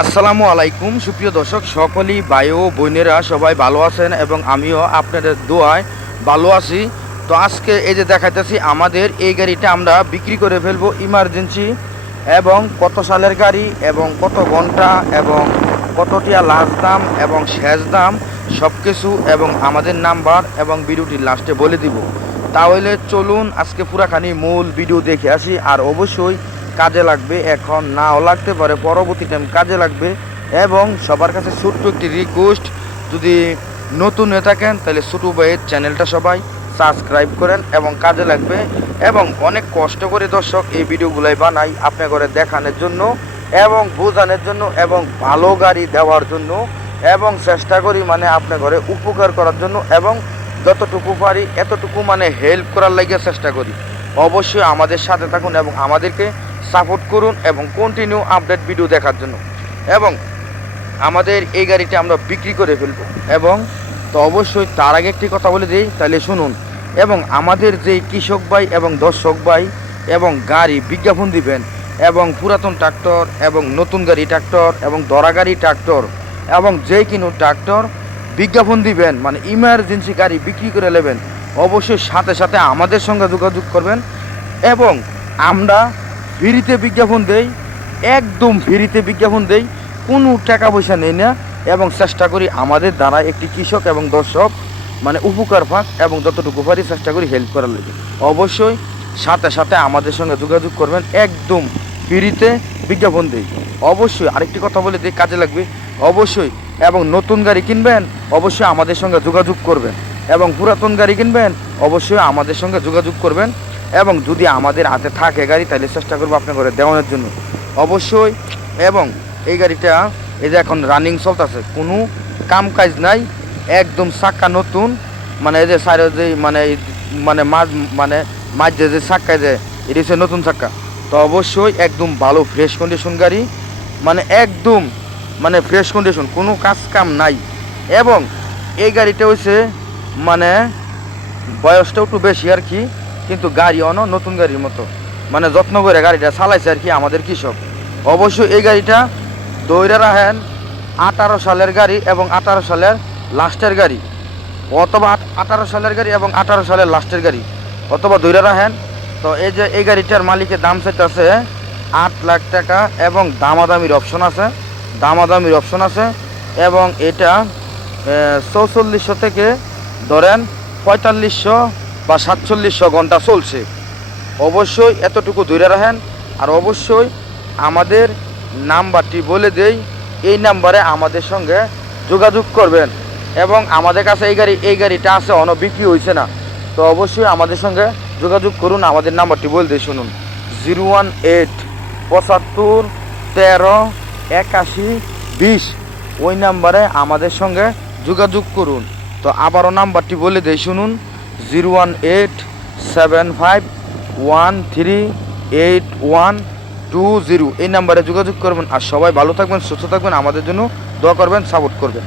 আসসালামু আলাইকুম সুপ্রিয় দর্শক, সকলেই ভাই ও বোনেরা সবাই ভালো আছেন এবং আমিও আপনাদের দোয়ায় ভালো আছি। তো আজকে এই যে দেখাইতেছি আমাদের এই গাড়িটা আমরা বিক্রি করে ফেলবো ইমার্জেন্সি, এবং কত সালের গাড়ি এবং কত ঘন্টা এবং কতটিয়া লাস্ট দাম এবং শেষ দাম সব কিছু এবং আমাদের নাম্বার এবং ভিডিওটির লাস্টে বলে দিব। তাহলে চলুন আজকে পুরাখানি মূল ভিডিও দেখে আসি। আর অবশ্যই কাজে লাগবে, এখন নাও লাগতে পারে, পরবর্তী টাইম কাজে লাগবে। এবং সবার কাছে ছোট্ট একটি রিকোয়েস্ট, যদি নতুন হয়ে থাকেন তাহলে ছোটো ভাইয়ের চ্যানেলটা সবাই সাবস্ক্রাইব করেন এবং কাজে লাগবে। এবং অনেক কষ্ট করে দর্শক এই ভিডিওগুলাই বানাই আপনার ঘরে দেখানোর জন্য এবং বোঝানোর জন্য এবং ভালো গাড়ি দেওয়ার জন্য, এবং চেষ্টা করি মানে আপনার ঘরে উপকার করার জন্য, এবং যতটুকু পারি এতটুকু মানে হেল্প করার লাগে চেষ্টা করি। অবশ্যই আমাদের সাথে থাকুন এবং আমাদেরকে সাপোর্ট করুন এবং কন্টিনিউ আপডেট ভিডিও দেখার জন্য। এবং আমাদের এই গাড়িটা আমরা বিক্রি করে ফেলবো। এবং তো অবশ্যই তার আগে একটি কথা বলে দিই, তাহলে শুনুন। এবং আমাদের যেই কৃষক ভাই এবং দর্শক ভাই এবং গাড়ি বিজ্ঞাপন দিবেন, এবং পুরাতন ট্রাক্টর এবং নতুন গাড়ি ট্রাক্টর এবং দরা গাড়ি ট্রাক্টর এবং যেই কিনো ট্রাক্টর বিজ্ঞাপন দিবেন, মানে ইমার্জেন্সি গাড়ি বিক্রি করে নেবেন, অবশ্যই সাথে সাথে আমাদের সঙ্গে যোগাযোগ করবেন। এবং আমরা ফ্রিতে বিজ্ঞাপন দেই, একদম ফ্রিতে বিজ্ঞাপন দেই, কোনো টাকা পয়সা নেই না। এবং চেষ্টা করি আমাদের দ্বারা একটি কৃষক এবং দর্শক মানে উপকার পাক, এবং যতটুকু পারি চেষ্টা করি হেল্প করার লাগে। অবশ্যই সাথে সাথে আমাদের সঙ্গে যোগাযোগ করবেন, একদম ফ্রিতে বিজ্ঞাপন দেই। অবশ্যই আরেকটি কথা বলে দিই, কাজে লাগবে অবশ্যই। এবং নতুন গাড়ি কিনবেন অবশ্যই আমাদের সঙ্গে যোগাযোগ করবেন, এবং পুরাতন গাড়ি কিনবেন অবশ্যই আমাদের সঙ্গে যোগাযোগ করবেন। এবং যদি আমাদের হাতে থাকে গাড়ি তাহলে চেষ্টা করবো আপনার ঘরে দেওয়ানোর জন্য অবশ্যই। এবং এই গাড়িটা এই যে এখন রানিং চলতেছে, কোনো কাম কাজ নাই, একদম চাক্কা নতুন, মানে এই যে সাইডে যে মানে মানে মাঝ যে চাক্কায় যে এটি হচ্ছে নতুন চাক্কা। তো অবশ্যই একদম ভালো ফ্রেশ কন্ডিশন গাড়ি, মানে একদম মানে ফ্রেশ কন্ডিশন, কোনো কাজ কাম নাই। এবং এই গাড়িটা হচ্ছে মানে বয়সটা একটু বেশি আর কি, কিন্তু গাড়ি অনো নতুন গাড়ির মতো, মানে যত্ন করে গাড়িটা চালাইছে আর কি আমাদের কৃষক। অবশ্যই এই গাড়িটা দৌড়ে রাখেন 18 সালের গাড়ি এবং 18 সালের লাস্টের গাড়ি, অথবা 18 সালের গাড়ি এবং 18 সালের লাস্টের গাড়ি, অথবা দৌড়ে রাখেন। তো এই যে এই গাড়িটার মালিকের দাম চাইতেছে 8 লাখ টাকা, এবং দামাদামির অপশন আছে, দামাদামির অপশন আছে। এবং এটা 4400 থেকে ধরেন 4500 বা 4700 ঘন্টা চলছে। অবশ্যই এতটুকু ধরে রাখেন। আর অবশ্যই আমাদের নাম্বারটি বলে দেই, এই নাম্বারে আমাদের সঙ্গে যোগাযোগ করবেন। এবং আমাদের কাছে এই গাড়িটা আছে, অন্য বিক্রি হয়েছে না। তো অবশ্যই আমাদের সঙ্গে যোগাযোগ করুন। আমাদের নাম্বারটি বলে দিই, শুনুন, 018 75 13 81 20। ওই নাম্বারে আমাদের সঙ্গে যোগাযোগ করুন। তো আবারও নাম্বারটি বলে দেই, শুনুন, 018 75 13 8120। এই নাম্বারে যোগাযোগ করবেন। আর সবাই ভালো থাকবেন, সুস্থ থাকবেন, আমাদের জন্য দোয়া করবেন, সাপোর্ট করবেন।